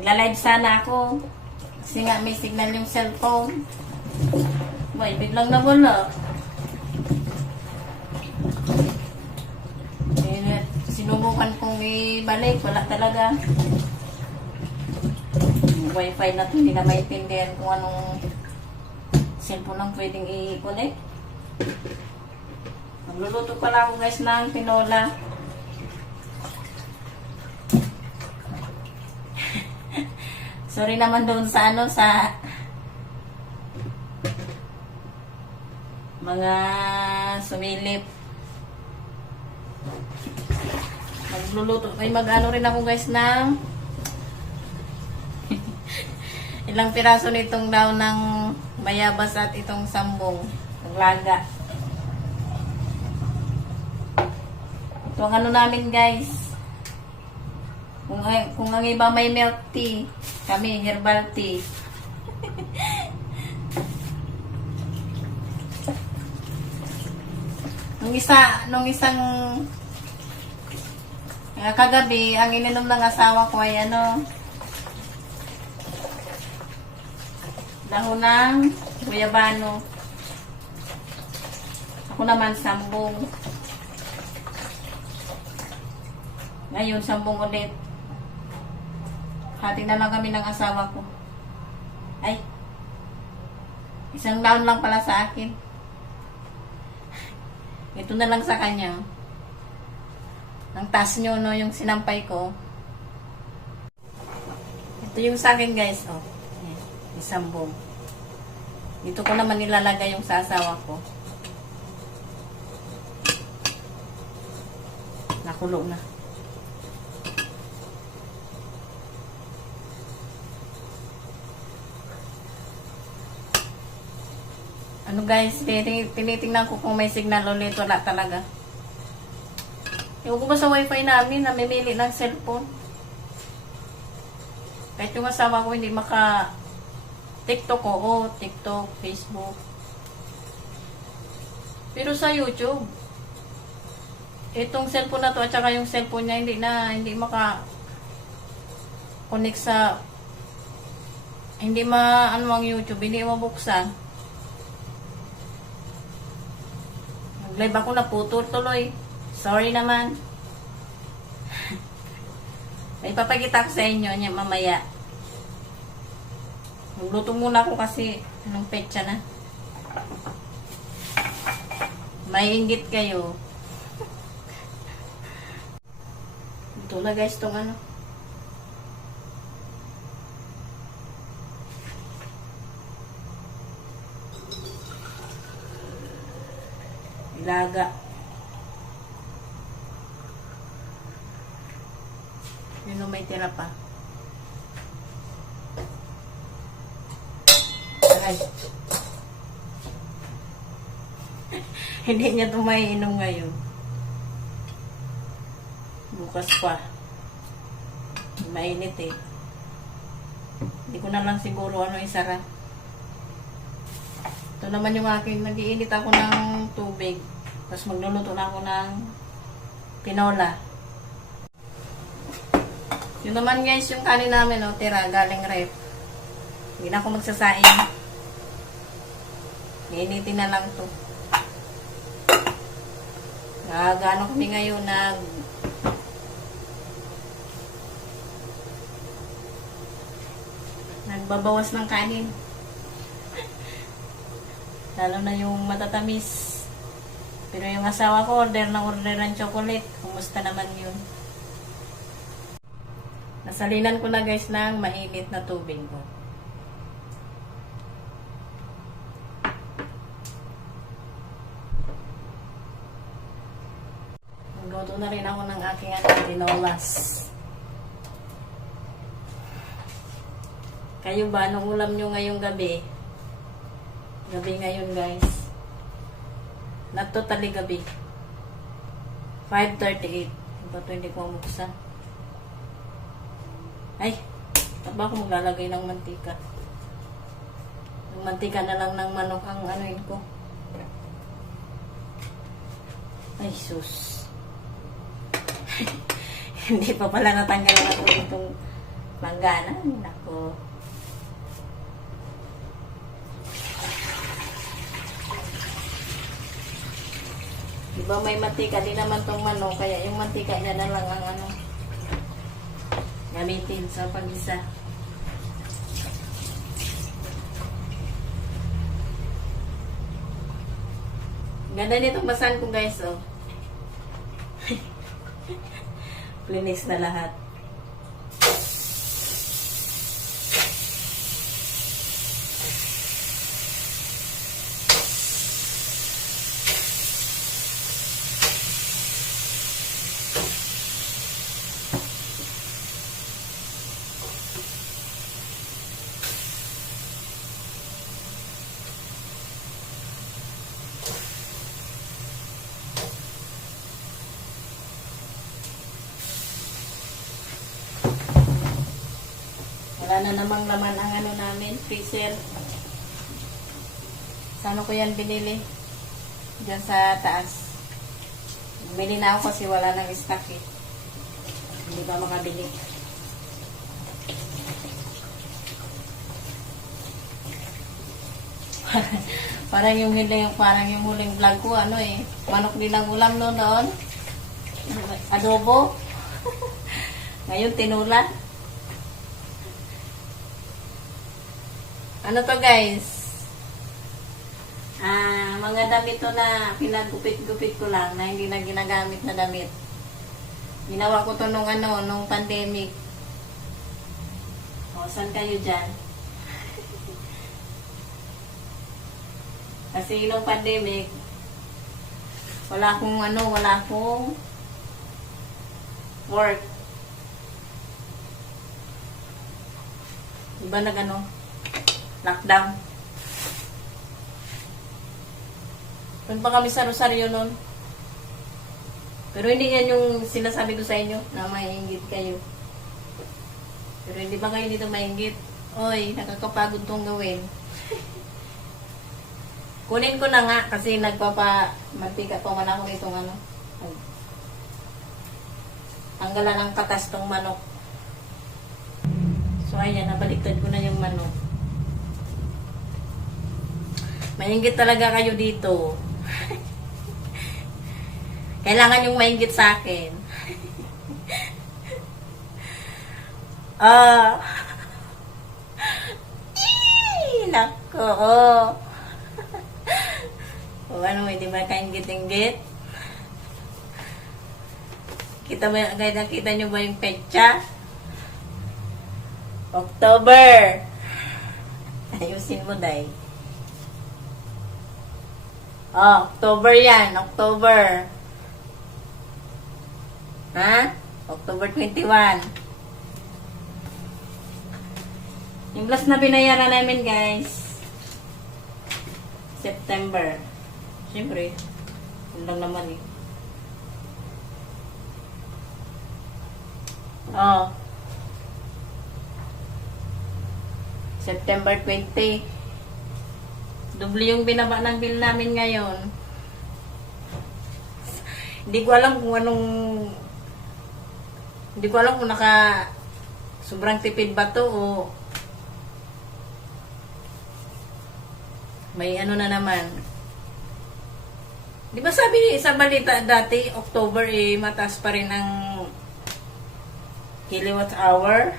Nagla-live sana ako. Kasi nga may signal yung cellphone. May biglang nawala. Sinubukan kong ibalik. Wala talaga. Yung wifi na ito, hindi na maintindihan kung anong cellphone lang pwedeng i-connect. Magluluto pala ako guys ng tinola. Sorry naman doon sa sa mga sumilip. Magluluto. May mag-ano rin ako guys ng ilang piraso nitong daw ng bayabas at itong sambong. Naglaga. Ito ang ano namin guys. Kung ang iba may milk tea, kami herbal tea. nung isang kagabi, ang ininom ng asawa ko ay dahon ng guyabano. Ako naman sambong. Ngayon, sambong ulit. Hati na lang kami ng asawa ko. Ay, isang daon lang pala sa akin. Ito na lang sa kanya. Ang taas nyo, no, yung sinampay ko. Ito yung sa akin, guys. Oh, isang buong. Dito ko naman nilalagay yung sa asawa ko. Nakulo na. Ano guys, tinitingnan ko kung may signal ulit. Wala talaga. Ewan ko ba sa wifi namin, namimili ng cellphone. Kahit yung asawa ko hindi maka TikTok ko, TikTok, Facebook. Pero sa YouTube, itong cellphone na to at saka yung cellphone niya hindi maka connect sa hindi ano ang YouTube, hindi mabuksan. Nag-live ako na putol tuloy. Sorry naman. May papakita ko sa inyo niya mamaya. Magluto muna ako kasi anong petsa na. May inggit kayo. Ito na guys tong ilaga. Yun may tira pa. Ay. Hindi niya ito maiinom ngayon. Bukas pa. Mainit eh. Hindi ko na lang siguro isara. Ito naman yung akin. Nag-iinit ako ng tubig. Tapos magluluto na ako ng tinola. Yun naman guys, yung kanin namin, tira, galing ref. Hindi na ako magsasaing. Iinitin na lang to. Gano kami ngayon nagbabawas ng kanin. Lalo na yung matatamis. Pero yung asawa ko, order ng chocolate. Kumusta naman yun? Nasalinan ko na guys ng mainit na tubig ko. Nagluto na rin ako ng aking tinolas. Kayo ba, anong ulam nyo ngayong gabi? Gabi ngayon guys. Not totally gabi. 5:38. Ba't hindi ko mabuksan? Ay, taba ako maglalagay ng mantika. Yung mantika na lang ng manok ang anuin ko. Ay, sus. Hindi pa pala natanggal na ako itong Langganan. Nako. Diba may mantika din naman tong manok, kaya yung mantika niya na lang ang ano, gamitin sa pag-isa. Ganda nitong basan ko guys, oh. Linis na lahat. Wala na namang laman ang ano namin, freezer. Saan ko yan binili? Diyan sa taas. Bumili na ako kasi wala nang stock eh. Hindi pa makabili. Parang yung huling vlog ko, ano eh. Manok din ang ulam noon. Adobo. Ngayon tinula. Ano to guys? Mga damit to na pinagupit-gupit ko lang na hindi na ginagamit na damit. Ginawa ko to nung pandemic. O, saan kayo dyan? Kasi nung pandemic, wala akong work. Iba lockdown. Doon pa kami sa Rosario noon. Pero hindi yan yung sinasabi ko sa inyo na maiinggit kayo. Pero hindi ba kayo dito maiinggit? Oy, nakakapagod tong gawin. Kunin ko na nga kasi nagpapamantika pa man ako nitong ano. Tanggalan ng katas tong manok. So ayan, nabaliktad ko na yung manok. Mainggit talaga kayo dito. Kailangan yung mainggit sa akin. Nako. O ano, hindi ba kainggit-inggit? Nakita nyo ba yung petsa? October. Ayusin mo, Day. October yan. October. Ha? October 21. Yung last na binayaran namin, guys. September. Siyempre. Yun lang naman eh. September 20. Doble yung binaba ng bill namin ngayon. Hindi ko alam kung sobrang tipid ba to o may ano na naman. Di ba sabi sa balita dati, October mataas pa rin ang kilowatt hour?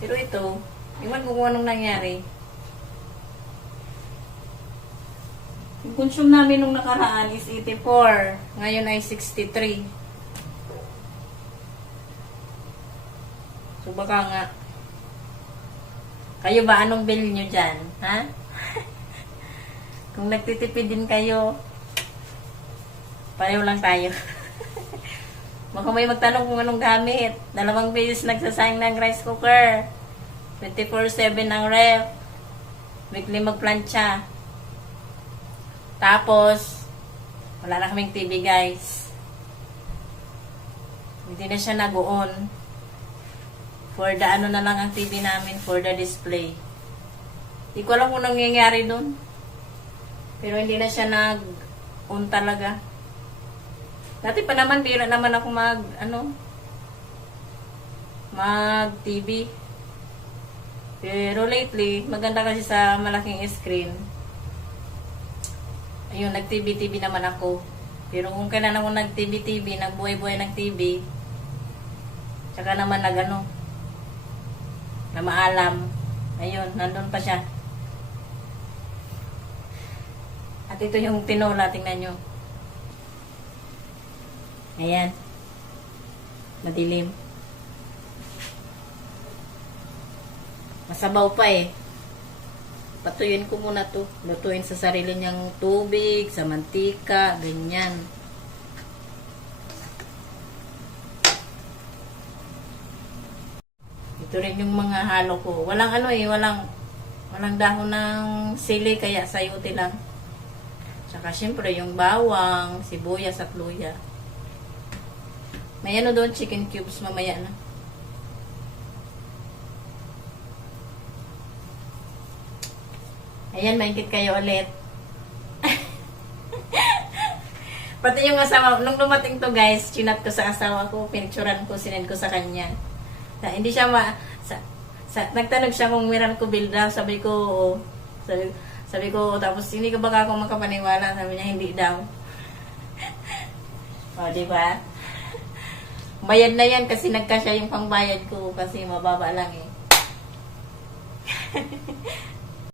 Pero ito, iwan ko kung anong nangyari. Yung consume namin nung nakaraan is 84. Ngayon ay 63. So baka nga. Kayo ba anong bill nyo dyan? Ha? Kung nagtitipid din kayo, pareho lang tayo. Baka may magtanong kung anong gamit. 2 beses nagsasayang ng rice cooker. 24/7 ang ref. Weekly magplancha. Tapos, wala na kaming TV, guys. Hindi na siya nag-on. For the ano na lang ang TV namin, for the display. Hindi ko alam kung nangyayari doon. Pero hindi na siya nag-on talaga. Dati pa naman, bira naman ako mag-TV. Pero lately, maganda kasi sa malaking screen. Ayun, nag-TV-TV naman ako. Pero kung kailan ako nag-TV-TV, nagbuhay-buhay ng TV, tsaka naman nag-ano, na maalam. Ayun, nandun pa siya. At ito yung tinola, tingnan nyo. Ayan. Madilim. Masabaw pa eh. Patuyuin ko muna to. Lutuin sa sarili niyang tubig, sa mantika, ganyan. Ito rin yung mga halo ko. Walang ano eh, walang dahon ng sili, kaya sayote lang. Tsaka syempre yung bawang, sibuyas at luya. May ano doon, chicken cubes mamaya na. Ayan, maingkit kayo ulit. Pati yung asawa, nung dumating to guys, chinat ko sa asawa ko, pinicturan ko, sinend ko sa kanya. Hindi siya nagtanong siya kung meron ko bill daw, sabi ko, oo. Sabi ko, tapos hindi ka baka ako makapaniwala, sabi niya, hindi daw. O, diba? Bayad na yan kasi nagkasya yung pangbayad ko kasi mababa lang eh.